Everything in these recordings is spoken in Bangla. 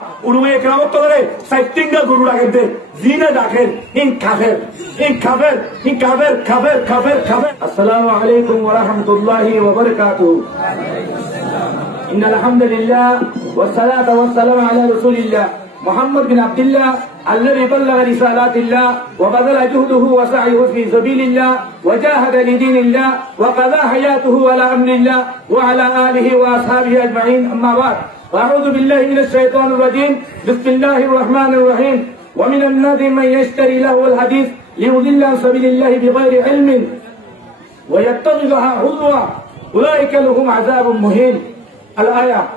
উলুমে একরামত করে সাইটিঙ্গা গরু রাখেন দে জিনে ডাকেন ইন কাফের আসসালামু আলাইকুম ওয়া রাহমাতুল্লাহি ওয়া বারাকাতুহু ইন্নাল হামদুলিল্লাহ ওয়াস সালাতু ওয়াস সালামু আলা রাসূলিল্লাহ محمد بن عبد الله الذي بلغ رسالات الله وبذل جهده وسعيه في سبيل الله وجاهد لدين الله وقضى حياته على امر الله وعلى اله واصحابه اجمعين اما بعد اعوذ بالله من الشيطان الرجيم بسم الله الرحمن الرحيم ومن الناس من يشتري له الحديث ليضل عن سبيل الله بغير علم ويتخذها هزوا اولئك لهم عذاب مهين الايه.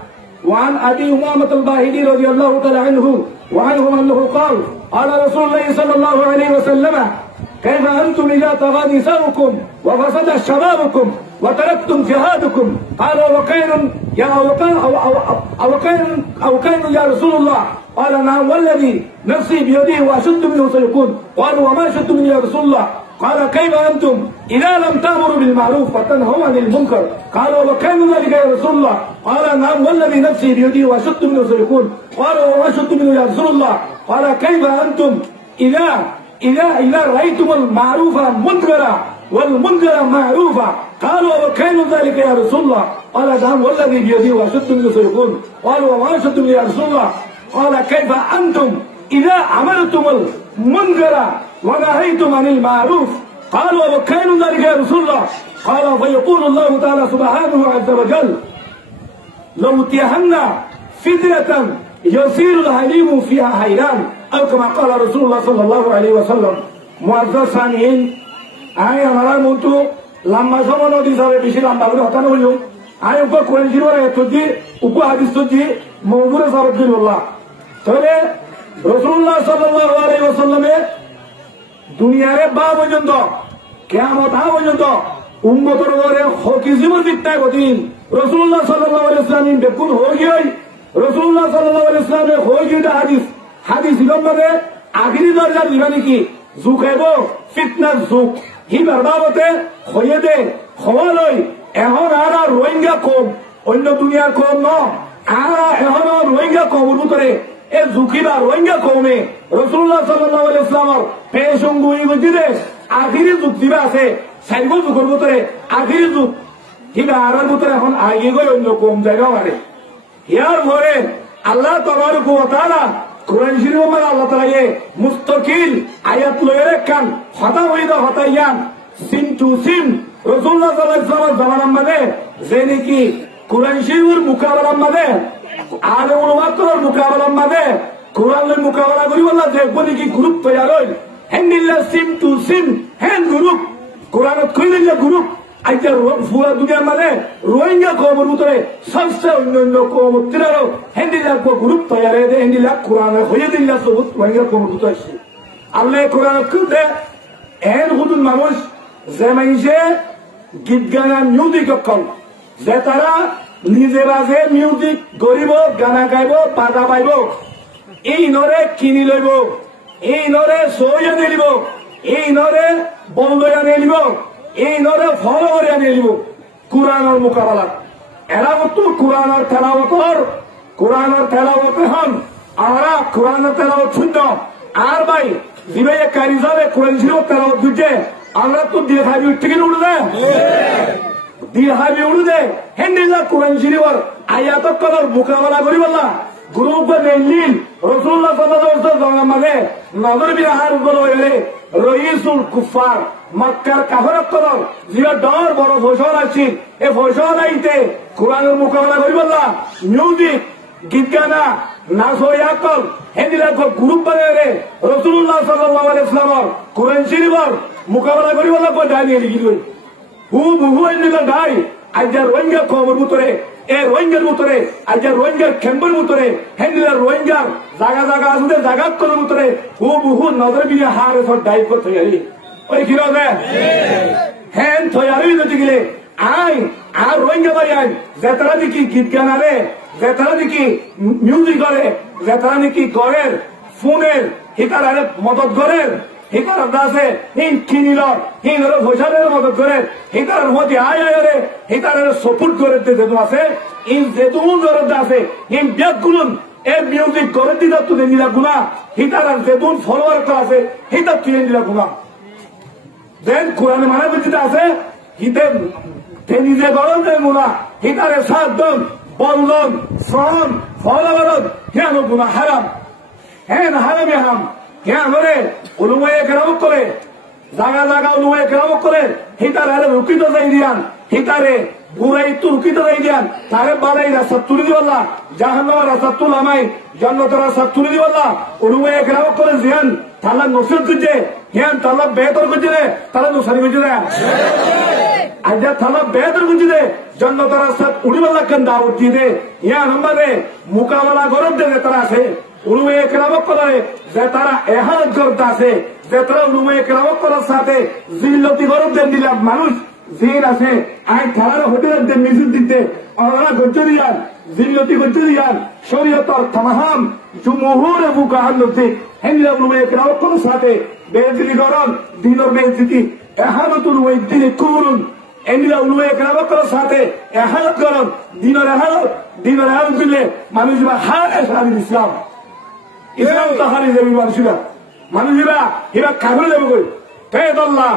وعن ابي امامه الباهلي رضي الله تعالى عنه وعنهم انه قال قال رسول الله صلى الله عليه وسلم كيف انتم اذا طغى نساؤكم وفسد شبابكم وتركتم جهادكم قالوا وكيل يا رسول الله قال نعم والذي نفسي بيده واشد منه سيكون قالوا وما اشد منه يا رسول الله قال كيف انتم اذا لم تامروا بالمعروف وتنهوا عن المنكر قالوا وكيف ذلك يا رسول الله قال نعم والذي نفسي بيده واشد منه سيكون قالوا وما اشد منه يا رسول الله قال كيف انتم اذا رايتم المعروف منكرا والمنكر معروفا قالوا وكيف ذلك يا رسول الله قال نعم والذي بيده واشد منه سيكون قالوا وما اشد منه يا رسول الله قال كيف انتم اذا عملتم المنكر ونهيتم عن المعروف قالوا وكيف ذلك يا رسول الله قال فيقول الله تعالى سبحانه عز وجل لو اتيهن فتنة يصير الحليم فيها حيران او كما قال رسول الله صلى الله عليه وسلم. معزز سامعين আমি আমার মতো লম্বা সময় নদী যাবে বেশি লম্বা করে হতানো হইল আমি উপর কোরআন শরীফের এত দিয়ে উপর হাদিস দিয়ে মওদুরে সরব দিল আল্লাহ তাহলে রাসূলুল্লাহ সাল্লাল্লাহু আলাইহি ওয়াসাল্লামের দুনিয়ারে বা পর্যন্ত কিয়ামত পর্যন্ত উম্মতের উপরে হকিজিমত বিত্তায় গদিন রাসূলুল্লাহ সাল্লাল্লাহু আলাইহি ওয়াসাল্লাম বেকুন হয়ে গই রাসূলুল্লাহ সাল্লাল্লাহু আলাইহি ওয়াসাল্লামের হয়ে গিয়ে হাদিস ইমামে আখিরি দরজা দিবানি কি জুকাইব ফিতনার যুগ হি বারবাবতে হয়ে দে হওয়া লই এখন আর রোহিঙ্গা কম অন্য দুনিয়ার কম ন আর এখন রোহিঙ্গা কমর ভিতরে এ ঝুঁকিবা রোহিঙ্গা কমে রাসূলুল্লাহ সাল্লাল্লাহু আলাইহি ওয়াসাল্লামের পেশঙ্গুই গদিরে আখিরি যুগ দিবা আছে সাইব যুগের ভিতরে আখিরি যুগ হিবা আর ভিতরে এখন আগে গই অন্য কম জায়গা পারে ইয়ার পরে আল্লাহ তাবারক ওয়া তাআলা কোরআন শরীফে মানে আল্লাহ তাআলা মুস্তাকিল আয়াত লয়ে কান হতা হইদা হতাইয়ান সিম টু সিম রাসূলুল্লাহ সাল্লাল্লাহু আলাইহি ওয়াসাল্লাম জামানার মধ্যে যে নাকি কোরআন শরীফের মুকাবালার মধ্যে আর উলমাতর মুকাবালার মধ্যে কোরআনের মুকাবালা করি বলা যে বলি কি গ্রুপ তৈরি হইল হেন্ডিল্লা seem to SIM hand group কোরআনত কইলে গ্রুপ আইতা পুরা দুনিয়ার মধ্যে রোহিঙ্গা কওমের ভিতরে সবচেয়ে অন্যান্য কওমের তিরারও হেন্ডিল্লা গ্রুপ তৈরি হয়ে হেন্ডিল্লা কোরআনের হয়ে দিল্লা সবুত রোহিঙ্গা কওমের ভিতরে আসছে আল্লাহ কোরআনত কইতে এন হুদুন মানুষ যে মাইছে গীত গানা মিউজিক কল যে তারা নিজে বাজে মিউজিক গরিব গানা গাইব বাজা পাইব এই নরে কিনি লইব এই নরে সইয়া নিলিব এই নরে বলদয়া নিলিব এই নরে ফলো করে নিলিব কোরআনের মোকাবেলা এরা তো কোরআনের তেলাওয়াত হন আমরা কোরআনের তেলাওয়াত শূন্য আর ভাই জিবে কারি যাবে কোরআন শরীফ তেলাওয়াত দুইতে আমরা তো দিয়ে খাবি উঠে উঠে দিহাবি উড়ে হেন্ডিলা কোরআন শরীফের আয়াত কলর মোকাবেলা করি বললা গ্রুপ নেলিন রাসূলুল্লাহ সাল্লাল্লাহু আলাইহি ওয়াসাল্লাম মানে নজর বিহার বলে রইসুল কুফার মক্কার কাফের কলর জিয়া ডর বড় ফসল আছে এই ফসল আইতে কোরআনের মোকাবেলা করি বললা মিউজিক গীত গানা নাচ ইয়াকল হেন্ডিলা গ্রুপ বানারে রাসূলুল্লাহ সাল্লাল্লাহু আলাইহি ওয়াসাল্লাম কোরআন শরীফের মোকাবেলা করি বললা কো দাঁড়িয়ে লিখিল হু এন্ডিলা ডাই আইজা রোহিঙ্গা কওমের ভিতরে এ রোহিঙ্গার ভিতরে আইজা রোহিঙ্গার ক্যাম্পের ভিতরে হেন্ডিলা রোহিঙ্গার জায়গা আছে জায়গা করার ভিতরে হু নজর বিয়ে হারে সব ডাইভ করতে গেলি ওই কি রে হ্যাঁ থয়ারি যদি গেলে আর রোহিঙ্গা ভাই আই যে তারা দেখি গীত গানা রে যে তারা দেখি মিউজিক করে যে তারা নাকি ঘরের ফোনের হিতার মদত ঘরের হিতার আছে হিন কিনিল হিন পয়সাদের মদত করে হিতার মধ্যে আয় রে হিতার সপোর্ট করে যেহেতু আছে ইন যেহেতু আছে ইন ব্যাগ গুলুন এই মিউজিক করে দিতা তুলে নিলা গুণা হিতার যেদুন ফলোয়ার আছে হিতা তুলে নিলা গুণা দেন কোরআনে মানে বুঝতে আছে হিতে নিজে গরম দেন গুণা হিতারে সাত দন বলদন শ্রম ফলাবরদ হ্যাঁ গুণা হারাম হ্যাঁ হারামে হাম হ্যাঁ ধরে উলুমায়ে কেরাম করে জাগা জাগা উলুমায়ে কেরাম করে হিতারে রুকিত যাই দিয়ান হিতারে বুড়াই তো রুকিত যাই দিয়ান তারে বাড়াই রাস্তা তুলে দিওয়াল্লা জাহান্নামের রাস্তা তুলামাই জান্নাতের রাস্তা তুলে দিওয়াল্লা উলুমায়ে কেরাম করে জিয়ান তালা নসিহত করছে হ্যাঁ তালা বেহতর করছে রে তালা নসারি করছে রে আজা তালা বেহতর করছে রে জান্নাতের রাস্তা উড়িবাল্লা কেন দাওয়াত দিয়ে দে হ্যাঁ নম্বরে মোকাবেলা গরম দে তারা আছে উলুমায়ে কেরাম করে যে তারা এহানত করতে আছে যে তারা উলুমায়ে কেরাম করার সাথে জিল্লতি গরম দেন দিলাম মানুষ জিন আছে আই থানার হোটেল দেন মিছিল দিতে ওনারা গজ্জ দিয়ান জিল্লতি গজ্জ দিয়ান শরীয়তর তামাম জুমহুর ফুকাহার লতি হেনলা উলুমায়ে কেরাম করার সাথে বেইজ্জতি গরম দিনের বেইজ্জতি এহানতুল ওয়াইদিন কুরুন এনলা উলুমায়ে কেরাম করার সাথে এহানত গরম দিনের এহানত দিলে মানুষ বা হারে সারি ইসলাম ইসলাম তো হারিয়ে যাবে মানুষেরা এরা কাগজ যাবে কই পেদল্লা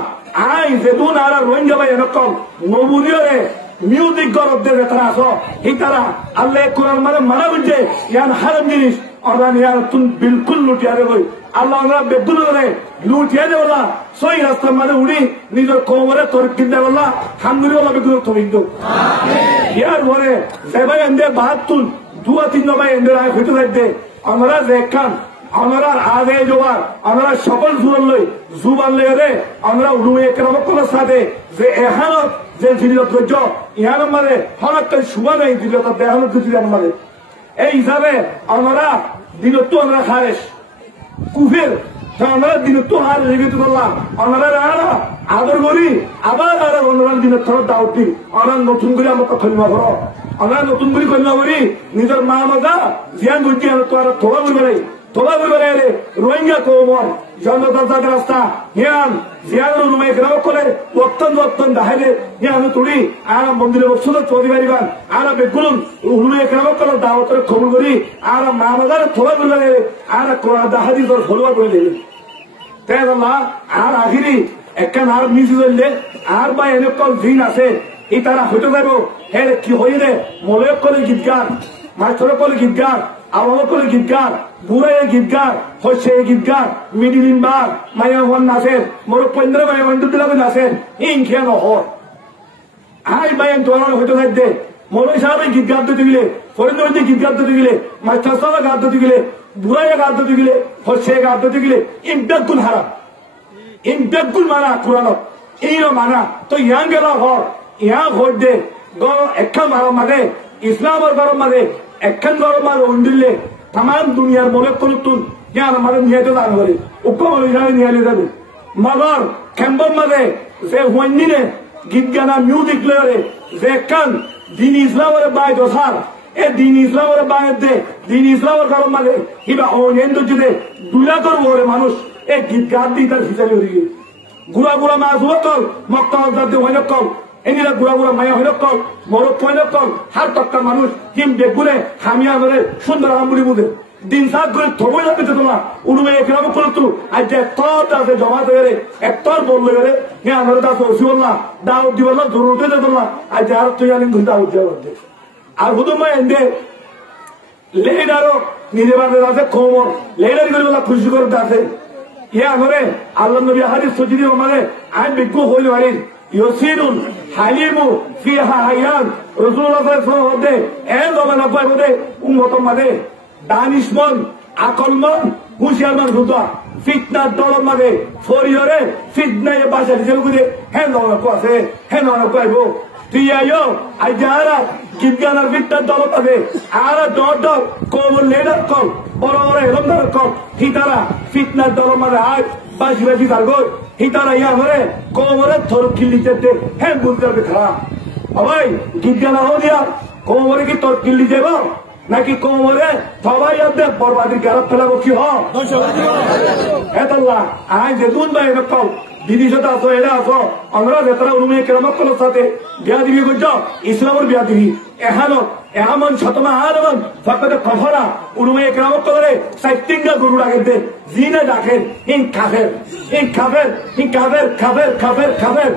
আই যেদুন আর রোহিঙ্গা ভাই এরকম নবুনিয়রে মিউজিক গরব দেবে তারা আসো এই তারা আল্লাহ কোরআন মানে মানা বুঝছে ইয়ান হারাম জিনিস অর্থাৎ ইয়ার তুম বিলকুল লুটিয়া দেবে আল্লাহ আমরা বেদুল করে লুটিয়া দেব না সই রাস্তা মানে উড়ি নিজের কোমরে তোর কিনতে বললা হামদুলিল্লাহ বেদুল তো কিন্তু ইয়ার পরে যে ভাই এন্দে বাহাত্তুন দুয়া তিন ভাই এন্দে রায় হইতে থাকবে আমরা দেখান আমরা আগে জোয়ার আমরা সকল জুবান লই আমরা উলুমায়ে কেরাম করার সাথে যে এহানত যে জিল্লত গজ্জ ইহার মানে হঠাৎ শুভা নেই জিল্লত দেহানত গজ্জ মানে এই হিসাবে আমরা দিনত আমরা খারেস কুফের আমরা দিনত হার রেগেতে বললাম আমরা আদর করি আবার আর অন্যরা দিনের থর দাওয়াত দিই আমরা নতুন করে আমার কলিমা করো আমরা নতুন করে কলিমা করি নিজের মা মাজা জিয়ান গজ্জি তো আর থোবা করবে রে রোহিঙ্গা কৌমর জন্মদার রাস্তা হিয়ান জিয়ান উলুমায়ে কেরাম করে ওয়াক্তন দাহারে হিয়ান তুড়ি আর মন্দিরে বসুদ চৌধুরী বাড়িবান আর বেগুন উলুমায়ে কেরাম করে দাওয়াতের কবুল করি আর মা মাজার থোবা করবে রে আর দাহাদি তোর ফলোয়া করে দেবে তাই না আর আখিরি একখান আর মিশে চললে আর বা এনেকল দিন আছে এই তারা হইতে যাব হে কি হই রে মলে করে গীত গান মাস্টার করে গীত গান আওয়ামী করে গীত গান বুড়াইয়ের গীত গান হচ্ছে গীত গান মিডিলিন বার মায়া হন নাচের মোর পন্দ্র মায়া মন্দির দিলাম নাচের ইন খেয়ে নহর আই বাইন তোমার হইতে থাকবে মৌলী সাহেব গীত গান দিতে গেলে ফরিন্দ্র গীত গান দিতে গেলে মাস্টার সাহেব গান দিতে গেলে বুড়াইয়া গান দিতে গেলে হচ্ছে গান দিতে গেলে ইমদাকুল হারাম ইমদাকুল মানা কোরআনত এইরো মানা তো ইয়াং গেল হর ইয়া ভোট দে গরম একখান গরম মারে ইসলামের গরম মারে একখান গরম মারে উন্ডিলে তাম দুনিয়ার মনে করতুন ইয়ার মারে নিয়ে দান করে উকম নিয়ে যাবে মগর খেম্বর মারে যে হুয়ান্দিনে গীত গানা মিউজিক লেয়ারে যে একখান দিন ইসলামের বাই দোসার এ দিন ইসলামের বায়ের দে দিন ইসলামের গরম মারে কিবা অনেন্দ যদি দুলাকর ওরে মানুষ এ গীত গান দিয়ে তার ফিচারি হয়ে গিয়ে গুড়া মাছ হকল মক্কা হয়ে কল এনিরা গুড়া মায়া হয়ে কল মরক হয়ে কল হার টক্কা মানুষ হিম বেগুনে হামিয়া ধরে সুন্দর আমবুড়ি বুঝে দিন সাত করে থবই লাগতে তোলা উলুমায়ে কেরাম করতো আজ যে একটা আছে জমা দেবে একটা বললে রে হ্যাঁ আমরা তা ওসি বললাম দাওয়াত দিব না জরুরতে যেত না আজ আর তুই জানেন দাওয়াত দেওয়া আর হুদুমা এনে লেডারও নিজে বাদে আছে খবর লেডারি করে বলা খুশি করতে আছে ইয়া করে আল্লাহ নবী হাদিস সজিদি আমারে আই বিজ্ঞ হইল পারি ইয়সিরুল হালিমু ফিহা হায়ান রাসূলুল্লাহ সাল্লাল্লাহু আলাইহি ওয়াসাল্লাম এ জমানা পাইবদে উম্মত মাদে দানিশমন আকলমন হুশিয়ারমান হুদা ফিতনার দল মাদে ফরিয়রে ফিতনায়ে বাসা দিছে বুঝে হে নওয়া কো আছে হে নওয়া কইব তুই আইও আই যারা গিবগানার ফিতনার দল মাদে আর ডট কোমল লেডার কল বড় বড় এলমদার কল হিতারা ফিতনার দল মাদে আই বাজি তারগো হিতারা ইয়া করে কোমরে থর কিল্লিতে হে বুঝতে খারাপ ভাই গিবগানা হো দিয়া কোমরে কি তোর কিল্লি যাব নাকি কোমরে সবাই আপনি বরবাদির গারত ফেলাবো কি হয় আয় যে দুন ভাই কল বিদেশত আছো এরা আছো আমরা যেতারা উনুমে কেরামত করার সাথে বিয়া দিবি করছ ইসলামের বিয়া দিবি এহানত এহামন শতমা আনমন ফকত কফরা উনুমে কেরামত করে সাইটিঙ্গা গরু রাখে দে জিনে রাখে হিং কাফের হিং কাফের হিং কাফের কাফের কাফের কাফের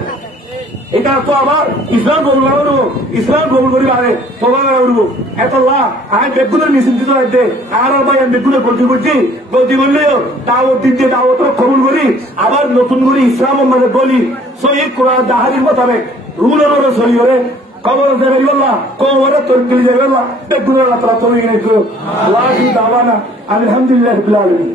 এটা তো আবার ইসলাম কবুল করবো ইসলাম কবুল করি আরে সবাই করবো এত লাভ আমি বেগুনের মিছিল দিতে রাখতে আর ভাই আমি বেগুনের গলতি করলেও দাওয়াত দিতে দাওয়াত কবুল করি আবার নতুন করে ইসলাম মানে বলি সহি কোরআন দাহারির মোতাবেক রুলের সহি করে কবর যাবে বললা কবরে তরকারি যাবে বললা বেগুনের আল্লাহ তাআলা তৈরি করে আল্লাহ কি দাওয়ানা আলহামদুলিল্লাহ রাব্বিল আলামিন